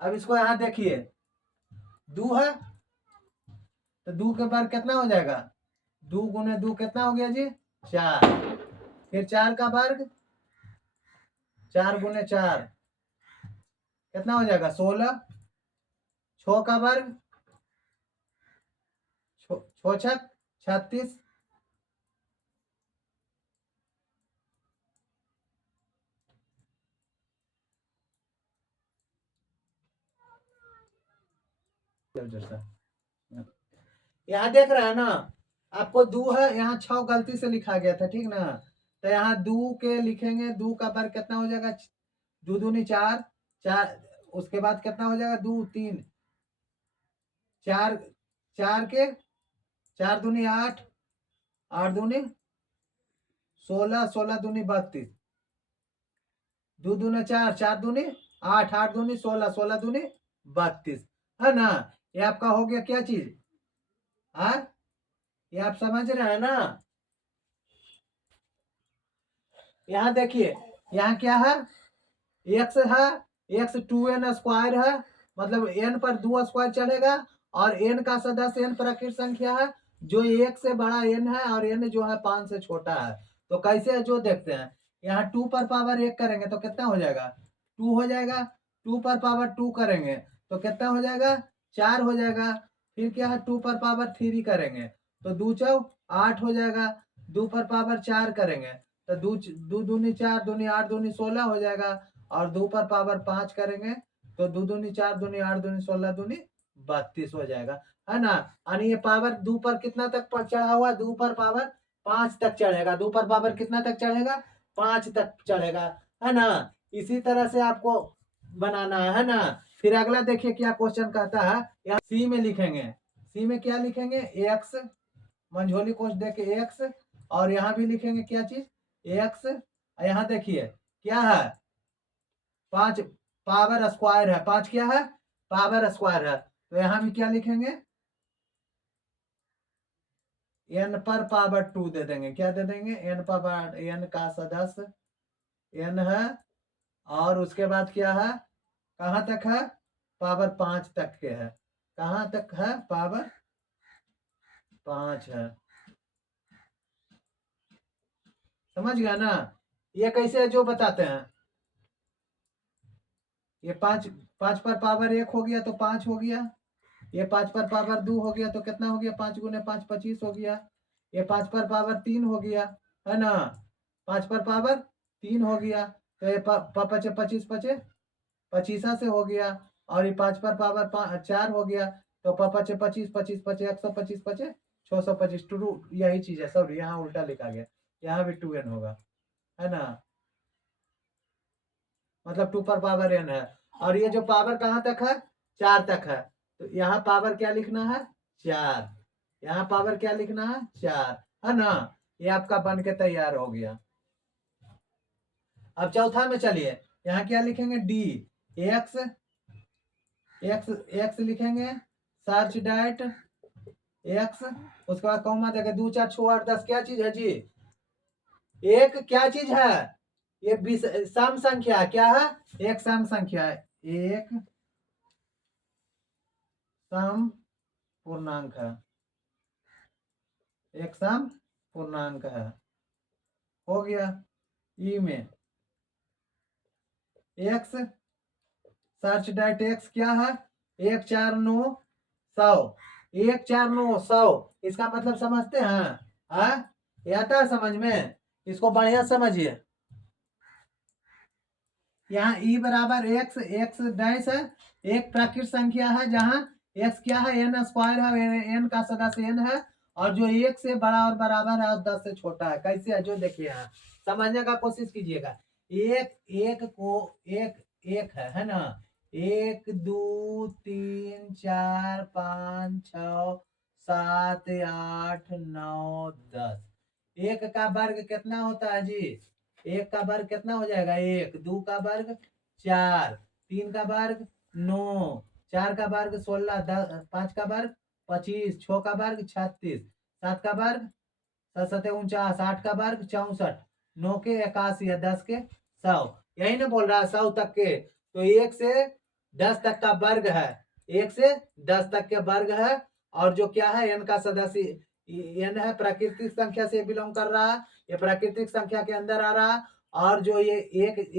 अब इसको यहाँ देखिए, 2 है, तो 2 के बार कितना हो जाएगा, 2 गुने 2 कितना हो गया जी, 4, फिर 4 का वर्ग, 4 गुने 4 कितना हो जाएगा, 16, 6 का वर्ग, 6 छक 36, यहाँ देख रहा है ना, आपको 2 है, यहाँ 6 गलती से लिखा गया था, ठीक ना। तो यहाँ 2 के लिखेंगे, 2 का वर्ग कितना हो जाएगा, 2 दूनी 4, 4 उसके बाद कितना हो जाएगा, 2 3 4, 4 के 4 दूनी 8, 8 दूनी 16, 16 दूनी 32, 2 दूनी 4, 4 दूनी 8, 8 दूनी 16, 16 दूनी 32, है ना। ये आपका हो गया क्या चीज, हाँ, ये आप समझ रहे हैं ना। यहाँ देखिए, यहाँ क्या है, एक्स है, एक्स 2n स्क्वायर है, मतलब n पर 2 स्क्वायर चढ़ेगा, और n का सदस्य n प्राकृत संख्या है, जो 1 से बड़ा n है, और n जो है 5 से छोटा है। तो कैसे है जो देखते हैं, यहाँ 2 पर पावर 1 करेंगे तो कितना हो जाएगा, 2 हो जाएगा, 2 पर पावर 2 करेंगे तो कितना हो जाएगा, 4 हो जाएगा। फिर क्या है, 2 पर पावर 3 करेंगे तो 2 चौ 8 हो जाएगा, 2 पर पावर 4 करेंगे तो 2 दूनी 4 दूनी 8 दूनी 16 हो जाएगा, और 2 पर पावर 5 करेंगे तो 2 दूनी 4 दूनी 8 दूनी 16 दूनी 32 हो जाएगा, है ना। और ये पावर 2 पर कितना तक चढ़ा हुआ, 2 पर पावर 5 तक चढ़ेगा, 2 पर पावर कितना तक चढ़ेगा, 5 तक चढ़ेगा, है ना। इसी तरह से आपको बनाना है ना। फिर अगला देखिए क्या क्वेश्चन कहता है, यहाँ सी में लिखेंगे, सी में क्या लिखेंगे, एक्स, मंझोली कोष देके एक्स, और यहाँ भी लिखेंगे क्या चीज, एक्स। यहाँ देखिए क्या है, 5 पावर स्क्वायर है, 5 क्या है, पावर स्क्वायर है, तो यहाँ भी क्या लिखेंगे, n पर पावर 2 दे देंगे। क्या दे देंगे? n पावर n का सदस्य n है, और उसके बाद क्या है, कहाँ तक है, पावर 5 तक के है। कहाँ तक है? पावर 5 है। समझ गया ना? ये कैसे है जो बताते हैं। ये 5 5 पर पावर 1 हो गया तो 5 हो गया। ये 5 पर पावर 2 हो गया तो कितना हो गया? 5 गुने 5 25 हो गया। ये 5 पर पावर 3 हो गया, है ना? 5 पर पावर 3 हो गया, तो ये पचे 25 पचे 25 से हो गया। और ये 5 पर पावर 4 हो गया, तो पचे 25 25 पचे 125 पचे 625 टू। यही चीज है, सॉरी यहाँ उल्टा लिखा गया, यहाँ भी 2n होगा, है ना? मतलब 2 पर पावर n है। और ये जो पावर कहाँ तक है? 4 तक है। तो यहाँ पावर क्या लिखना है? 4। यहाँ पावर क्या लिखना है? 4, है ना? ये आपका बन के तैयार हो गया। अब चौथा में चलिए, यहाँ क्या लिखेंगे? डी एक्स एक्स एक्स लिखेंगे, सर्च डाइट एक्स, उसके बाद कॉमा देंगे 2 4 6 8 10। क्या चीज है जी? एक क्या चीज है? ये सम संख्या क्या है? एक सम संख्या है, एक सम पूर्णांक है, एक सम पूर्णांक है। हो गया। ई में एक्स सर्च डाइट एक्स क्या है? 1 4 9 100। 1 4 9 100, इसका मतलब समझते हैं? हाँ, ये आता है समझ में? इसको बढ़िया समझिए। यहाँ ई बराबर एक्स, एक्स डैश है, एक प्राकृत संख्या है जहाँ एक्स क्या है? एन स्क्वायर है, एन का सदस्य एन है, और जो एक से बड़ा और बराबर है और 10 से छोटा है। कैसे है जो देखिए, यहाँ समझने का कोशिश कीजिएगा। एक एक को एक एक है ना? 1 2 3 4 5 6 7 8 9 10। एक का वर्ग कितना होता है जी? एक का वर्ग कितना हो जाएगा? एक। दो का वर्ग 4, तीन का वर्ग 9, चार का वर्ग 16, पांच का वर्ग 25, छह का वर्ग 36, सात का वर्ग 7 7 49, आठ का वर्ग 64, 9 के 81 या 10 के 100। यही ना बोल रहा है 100 तक के? तो 1 से 10 तक का वर्ग है, 1 से 10 तक के वर्ग है। और जो क्या है? n का सदस्य n है, प्राकृतिक संख्या से बिलोंग कर रहा है, ये प्राकृतिक संख्या के अंदर आ रहा है। और जो ये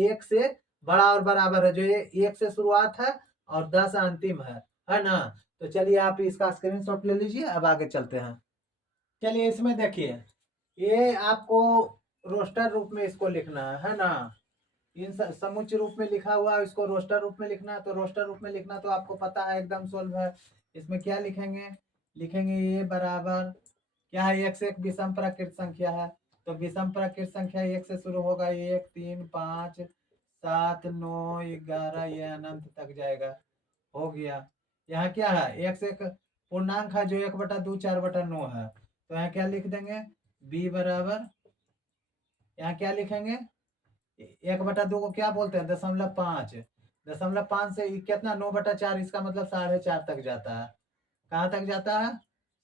एक से बड़ा और बराबर है, जो ये 1 से शुरुआत है और 10 अंतिम है ना? तो चलिए आप इसका स्क्रीनशॉट ले लीजिए, अब आगे चलते हैं। चलिए इसमें देखिए, ये आपको रोस्टर रूप में इसको लिखना है ना? इन समुच्चय रूप में लिखा हुआ है, इसको रोस्टर रूप में लिखना है। तो रोस्टर रूप में लिखना तो आपको पता है, एकदम सोल्व है। इसमें क्या लिखेंगे? लिखेंगे ये बराबर क्या है? एक से एक विषम प्राकृत संख्या है, तो विषम प्राकृत संख्या एक से शुरू होगा, 1 3 5 7 9 11, ये अनंत तक जाएगा। हो गया। यहाँ क्या है? एक से एक पूर्णांक है जो 1/2 4/9 है, तो यहाँ क्या लिख देंगे? b बराबर, यहाँ क्या लिखेंगे? 1/2 को क्या बोलते हैं? 0.5। 0.5 से कितना? 9/4, इसका मतलब 4.5 तक जाता है। कहाँ तक जाता है?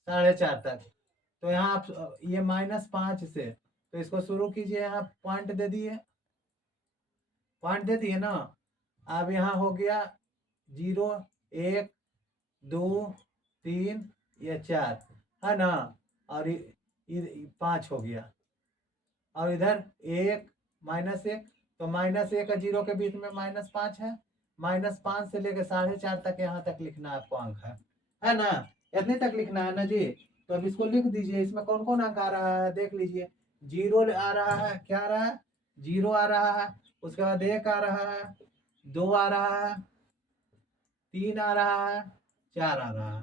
4.5 तक। तो यहाँ आप ये -5 से, तो इसको शुरू कीजिए, यहाँ पॉइंट दे दिए, पॉइंट दे दिए ना? अब यहाँ हो गया 0 1 2 3 या 4, है ना? और 5 हो गया, और इधर 1 -1, तो -1 और 0 के बीच में -5 है। -5 से लेकर 4.5 तक यहाँ तक लिखना आपको अंक है ना? इतने तक लिखना है ना जी? तो अब इसको लिख दीजिए। इसमें कौन कौन अंक आ रहा है देख लीजिए। 0 आ रहा है, क्या आ रहा है? 0 आ रहा है, उसके बाद 1 आ रहा है, 2 आ रहा है, 3 आ रहा है, 4 आ रहा है।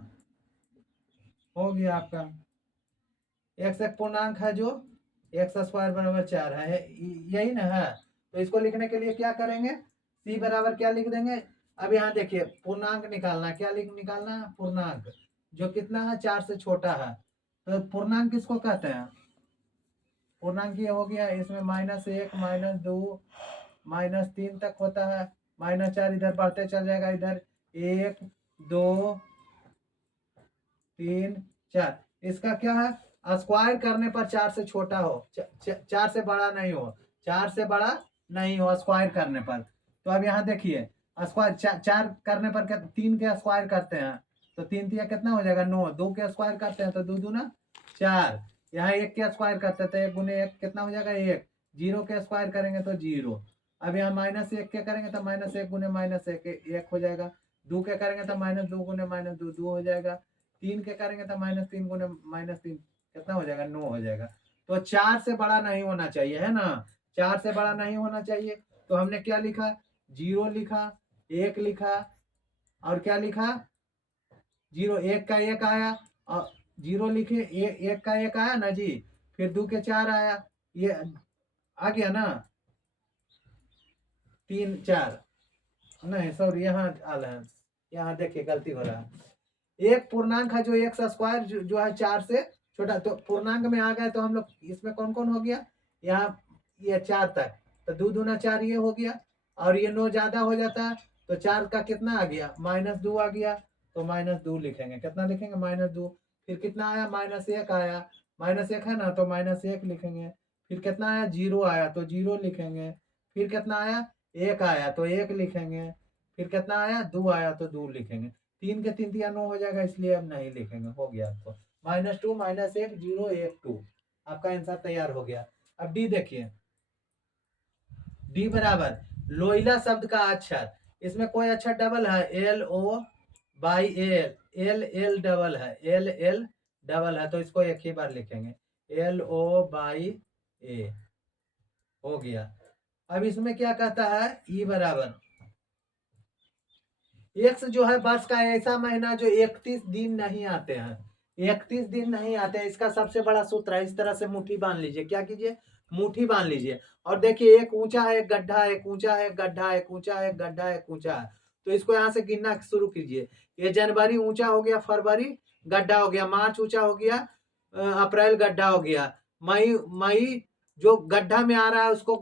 हो गया आपका। एक्स एक पूर्णांक है जो एक्स स्क्वायर बराबर 4 है, यही ना है? तो इसको लिखने के लिए क्या करेंगे? सी बराबर क्या लिख देंगे? अब यहाँ देखिए, पूर्णांक निकालना, क्या निकालना है? पूर्णांक जो कितना है? 4 से छोटा है। तो पूर्णांक किसको कहते हैं? पूर्णांक ये हो गया, इसमें -1 -2 -3 तक होता है, -4 इधर बढ़ते चल जाएगा, इधर 1 2 3 4, इसका क्या है? स्क्वायर करने पर 4 से छोटा हो, 4 से बड़ा नहीं हो, 4 से बड़ा नहीं हो स्क्वायर करने पर। तो अब यहाँ देखिए स्क्वायर 4 करने पर 3 के स्क्वायर करते हैं तो 3 तिया कितना हो जाएगा 9, 2 के स्क्वायर करते हैं तो 2 दूना 4, यहाँ 1 के स्क्वायर करते हैं तो 1 गुने 1 कितना हो जाएगा 1, 0 के स्क्वायर करेंगे तो 0। अब यहाँ -1 के करेंगे तो -1 गुने -1 1 हो जाएगा, 2 के करेंगे तो -2 गुने -2 2 हो जाएगा, 3 के करेंगे तो -3 गुने -3 कितना हो जाएगा 9 हो जाएगा। तो 4 से बड़ा नहीं होना चाहिए, है ना, 4 से बड़ा नहीं होना चाहिए। तो हमने क्या लिखा 0 लिखा, 1 लिखा और क्या लिखा 0, 1 का 1 आया और 0 लिखे 1 का 1 आया ना जी, फिर 2 के 4 आया, ये आ गया ना 3 4 नहीं सॉरी यहाँ आला है, यहाँ देखिए गलती हो रहा है। एक पूर्णांक है जो एक्स स्क्वायर जो है 4 से छोटा, तो पूर्णांक में आ गए तो हम लोग इसमें कौन कौन हो गया, यहाँ ये 4 तक, तो 2 दूना 4 ये हो गया और ये 9 ज्यादा हो जाता है तो 4 का कितना आ गया -2 आ गया, तो -2 लिखेंगे, कितना लिखेंगे -2, फिर कितना आया -1 आया, -1 है ना तो -1 लिखेंगे, फिर कितना आया 0 आया तो 0 लिखेंगे, फिर कितना आया 1 आया तो 1 लिखेंगे, फिर कितना आया 2 आया तो 2 लिखेंगे, 3 के 3 तिया 9 हो जाएगा इसलिए अब नहीं लिखेंगे, हो गया आपको -2 -1 0 1 2, आपका आंसर तैयार हो गया। अब डी देखिए, डी बराबर लोइला शब्द का अक्षर, इसमें कोई अक्षर डबल है LO/L, L डबल है, L डबल है तो इसको एक ही बार लिखेंगे LO/A हो गया। अब इसमें क्या कहता है ई बराबर एक्स जो है वर्ष का ऐसा महीना जो 31 दिन नहीं आते हैं, 31 दिन नहीं आते हैं, इसका सबसे बड़ा सूत्र है, इस तरह से मुट्ठी बांध लीजिए, क्या कीजिए मुट्ठी बांध लीजिए और देखिए एक ऊंचा है एक गड्ढा है, एक ऊंचा है एक गड्ढा है, एक ऊंचा है एक गड्ढा है, एक ऊंचा है, तो इसको यहाँ से गिनना शुरू कीजिए। ये जनवरी ऊंचा हो गया, फरवरी गड्ढा हो गया, मार्च ऊंचा हो गया, अप्रैल गड्ढा हो गया, मई जो गड्ढा में आ रहा है उसको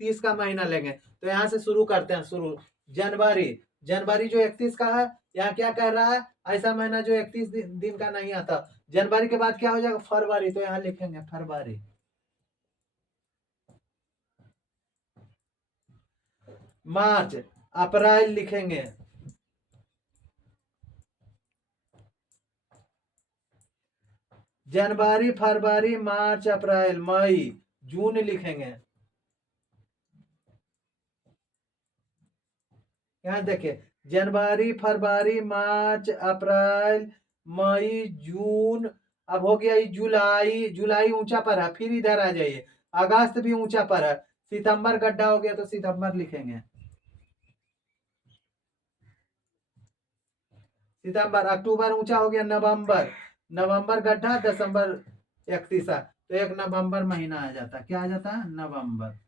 30 का महीना लेंगे, तो यहाँ से शुरू करते हैं, शुरू जनवरी जो 31 का है, यहाँ क्या कह रहा है ऐसा महीना जो 31 दिन का नहीं आता, जनवरी के बाद क्या हो जाएगा फरवरी, तो यहाँ लिखेंगे फरवरी, मार्च अप्रैल लिखेंगे, जनवरी फरवरी मार्च अप्रैल मई जून लिखेंगे। यहाँ देखिए जनवरी फरवरी मार्च अप्रैल मई जून, अब हो गया जुलाई, जुलाई ऊंचा पर है, फिर इधर आ जाइए अगस्त भी ऊंचा पर है, सितंबर गड्ढा हो गया तो सितंबर लिखेंगे, सितंबर, अक्टूबर ऊंचा हो गया, नवंबर, नवंबर गड्ढा, दिसंबर 31, तो 1 नवंबर महीना आ जाता, क्या आ जाता है नवंबर।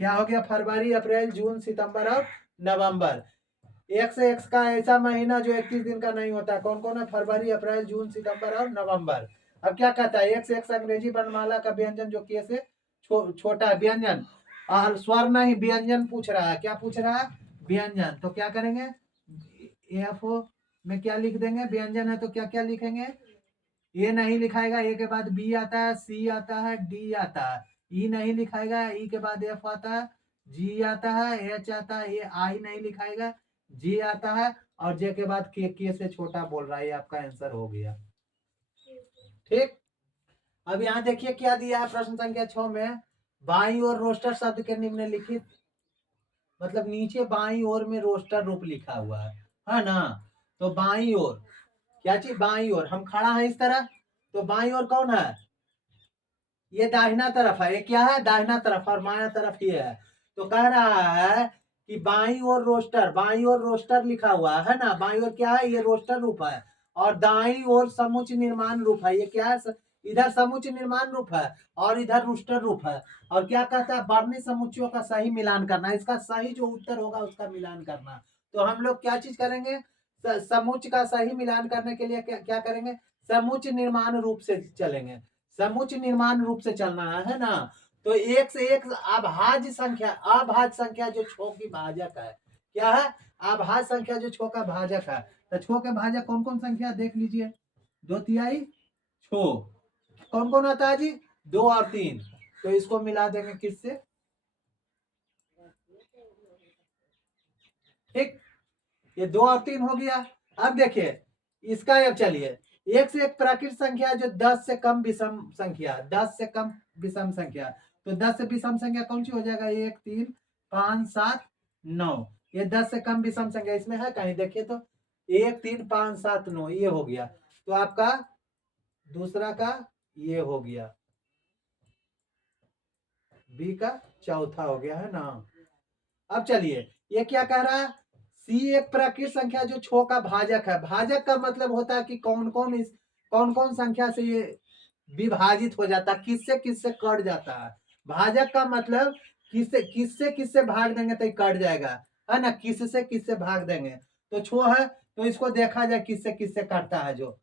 क्या हो गया फरवरी अप्रैल जून सितंबर और नवंबर। एक से एक का ऐसा महीना जो 31 दिन का नहीं होता, कौन कौन है फरवरी अप्रैल जून सितंबर और नवंबर। अब क्या कहता है एक से एक अंग्रेजी वर्णमाला का व्यंजन जो के से छोटा है, व्यंजन और स्वर नहीं व्यंजन पूछ रहा है, क्या पूछ रहा है व्यंजन, तो क्या करेंगे एफ में क्या लिख देंगे, व्यंजन है तो क्या क्या लिखेंगे, ए नहीं लिखाएगा, ए के बाद बी आता है, सी आता है, डी आता है, ई नहीं लिखाएगा, ई के बाद एफ आता है, जी आता है, एच आता है, ये आई नहीं लिखाएगा, जी आता है और जे के बाद के से छोटा बोल रहा है, ये आपका आंसर हो गया। ठीक, अब यहाँ देखिए क्या दिया है प्रश्न संख्या 6 में, बाई और रोस्टर शब्द के निम्नलिखित, मतलब नीचे बाई ओर में रोस्टर रूप लिखा हुआ है ना, तो बाई ओर क्या चीज, बाई ओर हम खड़ा है इस तरह, तो बाई ओर कौन है, ये दाहिना तरफ है, ये क्या है दाहिना तरफ और बाया तरफ ये है, तो कह रहा है कि by or roster, by or roster लिखा हुआ है ना, बाई ओर क्या है ये रोस्टर रूप है और दाई ओर समुच्चय निर्माण रूप है, ये क्या है इधर समुच्चय निर्माण रूप है और इधर रोस्टर रूप है, और क्या कहता है वर्णीय समुच्चयों का सही मिलान करना, इसका सही जो उत्तर होगा उसका मिलान करना, तो हम लोग क्या चीज करेंगे समुच्चय का सही मिलान करने के लिए क्या करेंगे, समुच्चय निर्माण रूप से चलेंगे, समुच्चय निर्माण रूप से चलना है ना, तो एक से एक अभाज्य संख्या जो छो की भाजक है, क्या है अभाज्य संख्या जो छो का भाजक है, तो छो के भाजक कौन कौन संख्या देख लीजिए, 2 तिहाई 6, कौन कौन आता है जी? 2 और 3, तो इसको मिला देंगे किससे? ठीक, ये 2 और 3 हो गया। अब देखिए इसका, अब चलिए एक से एक प्राकृत संख्या जो 10 से कम विषम संख्या, 10 से कम विषम संख्या, तो 10 से विषम संख्या कौन सी हो जाएगा? 1 3 5 7 9, ये 10 से कम विषम संख्या इसमें है कहीं? देखिए तो 1 3 5 7 9, ये हो गया। तो आपका दूसरा का ये हो गया, बी का चौथा हो गया, है ना। अब चलिए ये क्या कह रहा है? सी एक प्राकृत संख्या जो 6 का भाजक है। भाजक का मतलब होता है कि कौन कौन संख्या से ये विभाजित हो जाता है, किससे किससे कट जाता है। भाजक का मतलब किससे किससे भाग देंगे तो कट जाएगा, है ना। किससे किससे भाग देंगे, तो 6 है तो इसको देखा जाए किससे किससे कटता है। जो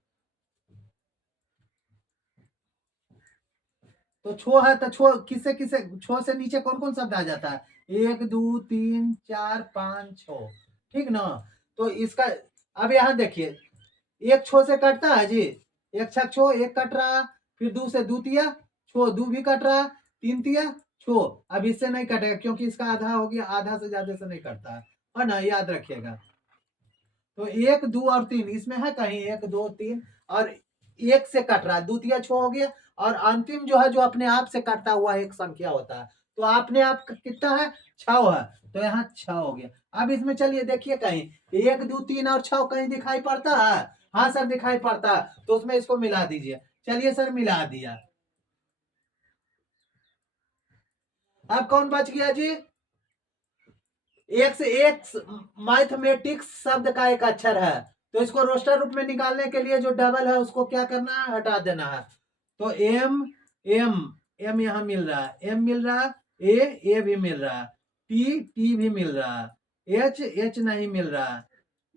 तो 6 है तो 6 किससे किससे, 6 से नीचे कौन कौन शब्द आ जाता है? 1 2 3 4 5 6, ठीक ना। तो इसका अब यहाँ देखिए, एक 6 से कटता है जी, एक छक 6, एक कट रहा, फिर 2 से 2 तिया 6, 2 भी कट रहा, 3 तिया 6। अब इससे नहीं कटेगा क्योंकि इसका आधा हो गया, आधा से ज्यादा से नहीं कटता है ना, याद रखिएगा। तो 1 2 और 3 इसमें है कहीं? 1 2 3 और एक से कट रहा है, 2 तिया 6 हो गया, और अंतिम जो है जो अपने आप से कटता हुआ एक संख्या होता है, तो अपने आप कितना है? 6 है, तो यहाँ 6 हो गया। अब इसमें चलिए देखिए कहीं 1 2 3 और 6 कहीं दिखाई पड़ता है? हाँ सर दिखाई पड़ता है, तो उसमें इसको मिला दीजिए। चलिए सर मिला दिया। अब कौन बच गया जी? एक से एक मैथमेटिक्स शब्द का एक अक्षर है, तो इसको रोस्टर रूप में निकालने के लिए जो डबल है उसको क्या करना है? हटा देना है। तो एम एम एम यहाँ मिल रहा है, एम मिल रहा है, ए भी मिल रहा है, टी टी भी मिल रहा है, एच एच नहीं मिल रहा,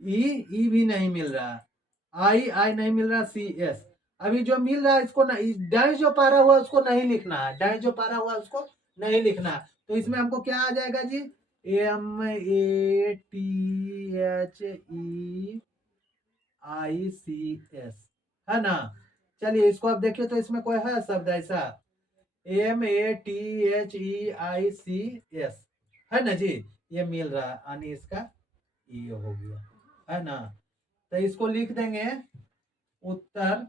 ई भी नहीं मिल रहा, आई आई नहीं मिल रहा, सी एस। अभी जो मिल रहा है इसको डाई जो पारा हुआ उसको नहीं लिखना है, डाई जो पारा हुआ उसको नहीं लिखना है। तो इसमें हमको क्या आ जाएगा जी? M A T H E I C S, है ना। चलिए इसको अब देखिए तो इसमें कोई है शब्द ऐसा? M A T H E I C S, है ना जी। ये मिल रहा है, यानी इसका ये हो गया, है ना। तो इसको लिख देंगे उत्तर।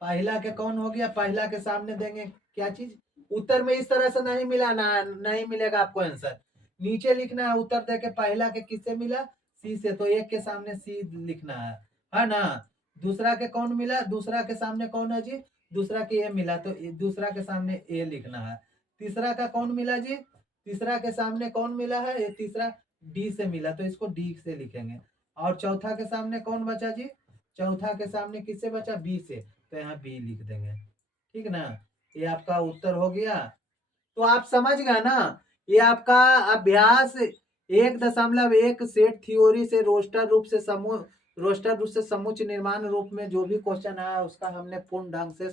पहला के कौन हो गया? पहला के सामने देंगे क्या चीज? उत्तर में इस तरह से नहीं मिलाना, नहीं मिलेगा आपको आंसर। नीचे लिखना है उत्तर देके पहला के किससे मिला? सी से, तो एक के सामने सी लिखना है ना। दूसरा के कौन मिला? दूसरा के सामने कौन है जी? दूसरा के ए मिला, तो दूसरा के सामने ए लिखना है। तीसरा का कौन मिला जी? तीसरा के सामने कौन मिला है? ये तीसरा डी से मिला, तो इसको डी से लिखेंगे। और चौथा के सामने कौन बचा जी? चौथा के सामने किससे बचा? बी से, तो यहाँ बी लिख देंगे, ठीक ना। ये आपका उत्तर हो गया। तो आप समझ गए ना, ये आपका अभ्यास 1.1 सेट थ्योरी से रोस्टर रूप से समुच्च निर्माण रूप में जो भी क्वेश्चन है उसका हमने पूर्ण ढंग से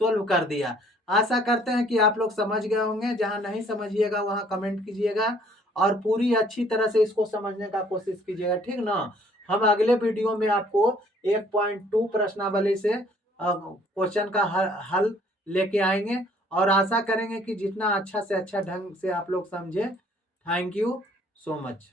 सोल्व कर दिया। आशा करते हैं कि आप लोग समझ गए होंगे। जहां नहीं समझिएगा वहां कमेंट कीजिएगा और पूरी अच्छी तरह से इसको समझने का कोशिश कीजिएगा, ठीक ना। हम अगले वीडियो में आपको 1.2 प्रश्नावली से क्वेश्चन का हल लेके आएंगे और आशा करेंगे कि जितना अच्छा से अच्छा ढंग से आप लोग समझे। Thank you so much.